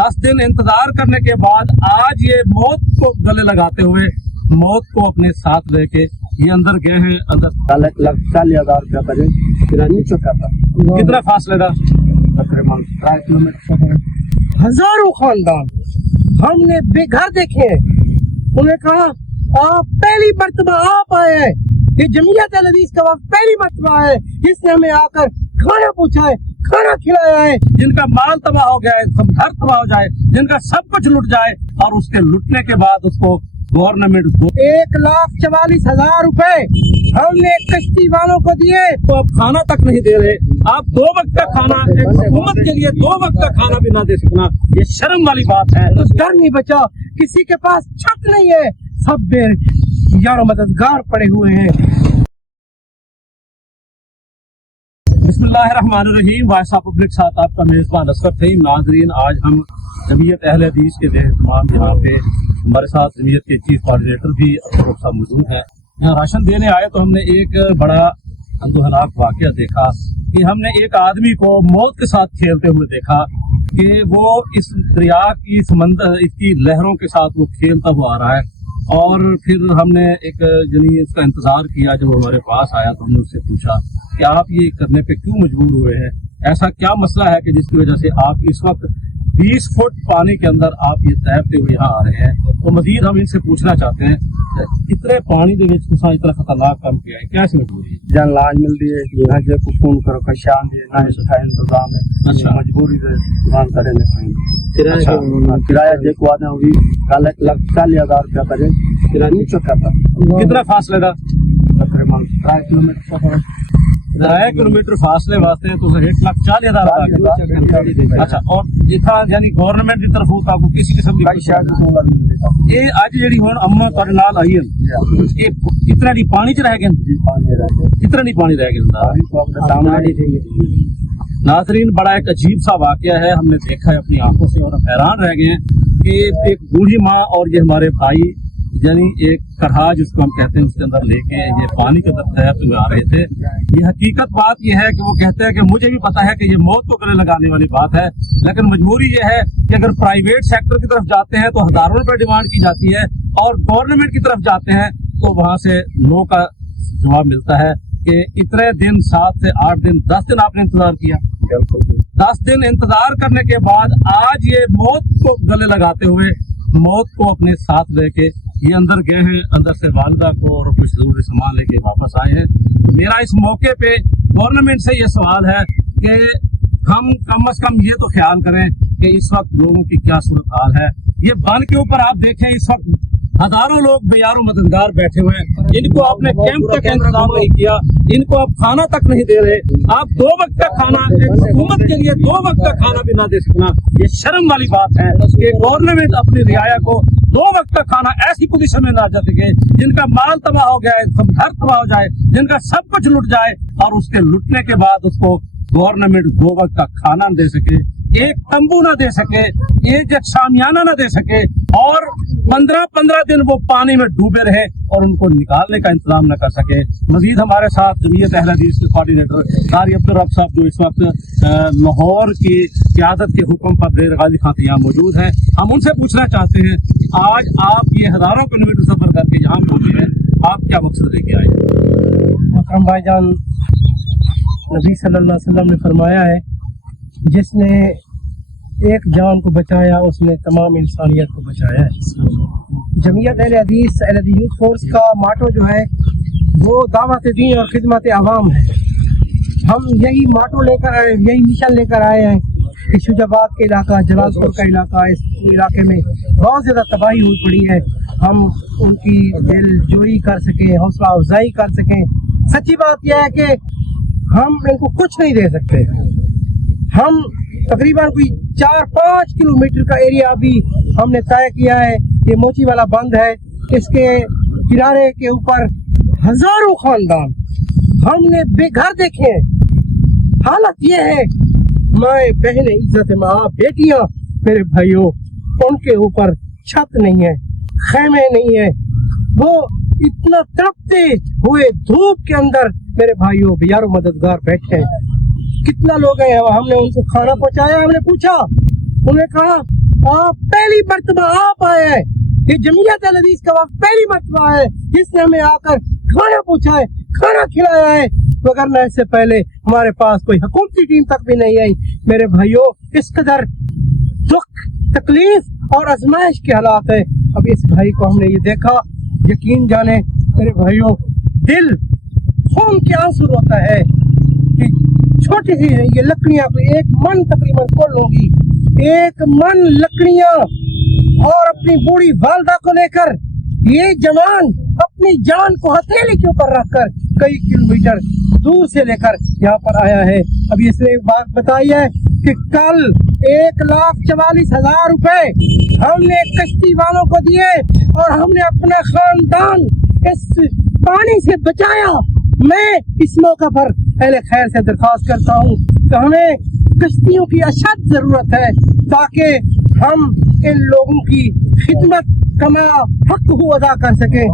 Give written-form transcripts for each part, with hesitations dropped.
10 दिन इंतजार करने के बाद आज ये मौत को गले लगाते हुए मौत को अपने साथ लेके ये अंदर गए हैं। अंदर 1,40,000 रुपया करे किरानी चुका था। कितना फासले था? तकरीबन 2 किलोमीटर। हजारों खानदान हमने बेघर देखे हैं। उन्हें कहा आप पहली मर्तबा आप आए हैं, ये जमीयत अल हदीस का वक्त पहली मर्तबा है जिसने हमें आकर खाना पूछा है, खाना खिलाया है। जिनका माल तबाह हो गया है, सब घर तबाह हो जाए, जिनका सब कुछ लुट जाए और उसके लुटने के बाद उसको गवर्नमेंट 1,44,000 रुपए हमने कश्ती वालों को दिए। तो आप खाना तक नहीं दे रहे। आप 2 वक्त का खाना एक हुकूमत के लिए 2 वक्त का खाना भी ना दे सकना, ये शर्म वाली बात है। तो घर नहीं बचा, किसी के पास छत नहीं है, सब यारो मददगार पड़े हुए हैं। बिस्मिल्लाहिर्रहमानिर्रहीम। वायसा पब्लिक साथ आपका मेजबान असगर थे। नाजरीन, आज हम जमीयत अहले हदीस के तमाम यहाँ पे हमारे साथ जमीयत के चीफ कोऑर्डिनेटर भी अब्दुल साहब मौजूद हैं। यहाँ राशन देने आए तो हमने एक बड़ा अंदोहनाक वाक़या देखा कि हमने एक आदमी को मौत के साथ खेलते हुए देखा कि वो इस दरिया की समंदर इसकी लहरों के साथ वो खेलता हुआ आ रहा है। और फिर हमने एक जनी इसका इंतजार किया। जब हमारे पास आया तो हमने उससे पूछा कि आप ये करने पे क्यों मजबूर हुए हैं, ऐसा क्या मसला है कि जिसकी वजह से आप इस वक्त 20 फुट पानी के अंदर आप ये तैरते हुए यहाँ आ रहे हैं। तो मजीद हम इनसे पूछना चाहते हैं, इतने पानी दे विच तुसां इतना खतरनाक काम किया है, क्या इसमें मजबूरी है? जन लाज मिलती है, यहाँ जे को फोन करो परेशान है, ना इसका इंतजाम है। अच्छा। मजबूरी से दुकान करे नहीं। किराया जे को आने हुई 1,40,000 रुपया करे किरानी चुका था। कितना फासले था? तकरीबन 2 किलोमीटर। 2 किलोमीटर फासले वास्ते तो 1,40,000। अच्छा, और जिथा यानी गवर्नमेंट की तरफ आपको किसी किस्म की ये अज जी हुण अम्मा तुहाडे नाल आई है, ये इतना नहीं पानी च रह गए, इतना नहीं पानी रह गया। नाज़रीन, बड़ा एक अजीब सा वाकया है, हमने देखा है अपनी आंखों से और हैरान रह गए हैं कि एक बूढ़ी माँ और ये हमारे भाई यानी एक करहा जिसको हम कहते हैं उसके अंदर लेके ये पानी के अंदर तैरते हुए आ रहे थे। ये हकीकत बात ये है कि वो कहते हैं कि मुझे भी पता है कि ये मौत को गले लगाने वाली बात है, लेकिन मजबूरी ये है कि अगर प्राइवेट सेक्टर की तरफ जाते हैं तो हजारों रुपए डिमांड की जाती है और गवर्नमेंट की तरफ जाते हैं तो वहां से नो का जवाब मिलता है कि इतने दिन 7 से 8 दिन 10 दिन आपने इंतजार किया। 10 दिन इंतजार करने के बाद आज ये मौत को गले लगाते हुए मौत को अपने साथ लेके ये अंदर गए हैं। अंदर से वालिदा को और कुछ जरूरी सामान लेके वापस आए हैं। तो मेरा इस मौके पे गवर्नमेंट से ये सवाल है कि हम कम से कम ये तो ख्याल करें कि इस वक्त लोगों की क्या सूरत हाल है। ये बांध के ऊपर आप देखें, इस वक्त हजारों लोग बेयारो मददगार बैठे हुए हैं। इनको आपने कैंप तक इंतजाम नहीं किया, इनको आप खाना तक नहीं दे रहे। आप 2 वक्त का खाना एक हुकूमत के लिए 2 वक्त का खाना भी ना दे सकना, ये शर्म वाली बात है कि गवर्नमेंट अपनी रियाया को 2 वक्त का खाना ऐसी पोजीशन में ना जा सके, जिनका माल तबाह हो गया है, सब घर तबाह हो जाए, जिनका सब कुछ लुट जाए और उसके लुटने के बाद उसको गवर्नमेंट 2 वक्त का खाना न दे सके, एक तंबू ना दे सके, एक शामियाना ना दे सके और 15-15 दिन वो पानी में डूबे रहे और उनको निकालने का इंतजाम न कर सके। मजीद हमारे साथ जमीयत अहले हदीस के कोऑर्डिनेटर कारी अब्दुल रब साहब जो इस वक्त लाहौर की क़यादत के हुक्म पर देर गाजी खाते यहाँ मौजूद हैं। हम उनसे पूछना चाहते हैं, आज आप ये हजारों किलोमीटर सफर करके यहाँ पहुंचे हैं, आप क्या मकसद लेके आए? अकरम भाईजान, नबी सल्लल्लाहु अलैहि वसल्लम ने फरमाया है, जिसने एक जान को बचाया उसने तमाम इंसानियत को बचाया है। जमीयत अहले हदीस यूथ फोर्स का माटो जो है वो दावत दीन और खिदमत आवाम है। हम यही माटो लेकर आए, यही मिशन लेकर आए हैं कि शुजाबाद के इलाका, जलालपुर का इलाका, इस इलाके में बहुत ज़्यादा तबाही हुई पड़ी है, हम उनकी दिलजोई कर सकें, हौसला अफजाई कर सकें। सच्ची बात यह है कि हम इनको कुछ नहीं दे सकते। हम तकरीबन कोई 4-5 किलोमीटर का एरिया अभी हमने तय किया है। ये मोची वाला बंद है, इसके किनारे के ऊपर हजारों खानदान हमने बेघर देखे हैं। हालत ये है, माए बहनें, इज्जत माँ, बेटियां, मेरे भाइयों, उनके ऊपर छत नहीं है, खेमे नहीं है, वो इतना तड़पते हुए धूप के अंदर मेरे भाइयों बेयारो मददगार बैठे हैं। कितना लोग हैं, हमने उनको खाना पहुंचाया। हमने पूछा, उन्हें कहा आप पहली मर्तबा आप आए हैं, ये जमीयत अल हदीस का वक्त पहली मर्तबा है जिसने हमें आकर खाना पूछा है, खाना खिलाया है, वगरना इससे पहले हमारे पास कोई हुकूमती टीम तक भी नहीं आई। मेरे भाइयों, इस कदर दुख, तकलीफ और आजमाइश के हालात है। अब इस भाई को हमने ये देखा, यकीन जाने मेरे भाइयों, दिल खून के आंसू रोता है कि छोटी सी है ये लकड़ियां, एक मन तकरीबन कुल होगी, एक मन लकड़ियां, और अपनी बूढ़ी वालदा को लेकर ये जवान अपनी जान को हथेली के ऊपर रखकर कई किलोमीटर दूर से लेकर यहाँ पर आया है। अभी इसने एक बात बताई है कि कल 1,44,000 रुपए हमने कश्ती वालों को दिए और हमने अपना खानदान इस पानी से बचाया। मैं इस मौका पर अहले खैर से दरख्वास्त करता हूँ कि हमें कश्तियों की अशद जरूरत है ताकि हम इन लोगों की खिदमत कमा हक अदा कर सके।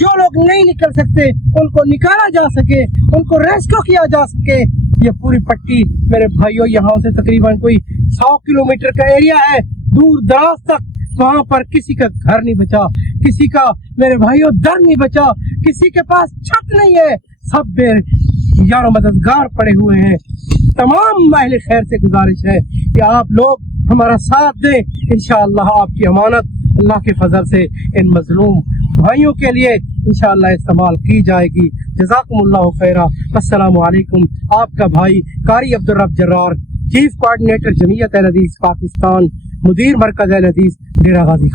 जो लोग नहीं निकल सकते उनको निकाला जा सके, उनको रेस्क्यू किया जा सके। ये पूरी पट्टी मेरे भाइयों यहाँ से तकरीबन कोई 100 किलोमीटर का एरिया है, दूर दराज तक। वहाँ पर किसी का घर नहीं बचा, किसी का मेरे भाइयों दर नहीं बचा, किसी के पास छत नहीं है, सब यारो मददगार पड़े हुए हैं। तमाम अहले खैर से गुजारिश है कि आप लोग हमारा साथ दें। इंशाअल्लाह आपकी अमानत अल्लाह के फजल से इन मजलूम भाइयों के लिए इंशाअल्लाह इस्तेमाल की जाएगी। जज़ाकुमुल्लाहु खैरा। अस्सलामु अलैकुम। आपका भाई कारी अब्दुल रब जर्रार, चीफ कोऑर्डिनेटर जमीयत अल हदीस पाकिस्तान, मुदीर मरकज अल हदीस डेरा गाजी खान।